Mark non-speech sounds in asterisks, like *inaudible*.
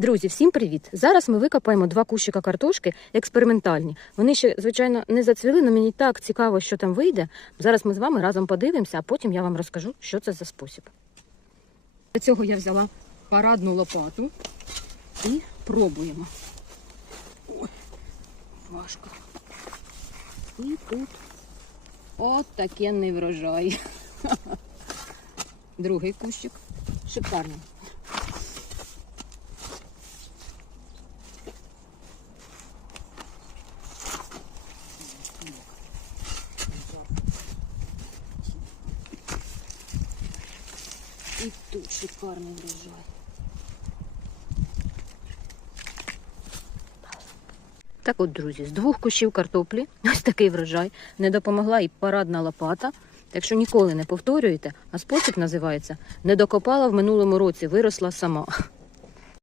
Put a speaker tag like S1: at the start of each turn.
S1: Друзі, всім привіт! Зараз ми викопаємо два кущика картошки експериментальні. Вони ще, звичайно, не зацвіли, але мені так цікаво, що там вийде. Зараз ми з вами разом подивимося, а потім я вам розкажу, що це за спосіб. Для цього я взяла парадну лопату і пробуємо. Ой, важко. І тут от такенний врожай. *laughs* Другий кущик. Шикарний. І тут шикарний врожай. Так от, друзі, з двох кущів картоплі *laughs* ось такий врожай. Не допомогла і парадна лопата. Так що ніколи не повторюєте, а спосіб називається Не докопала в минулому році, виросла сама.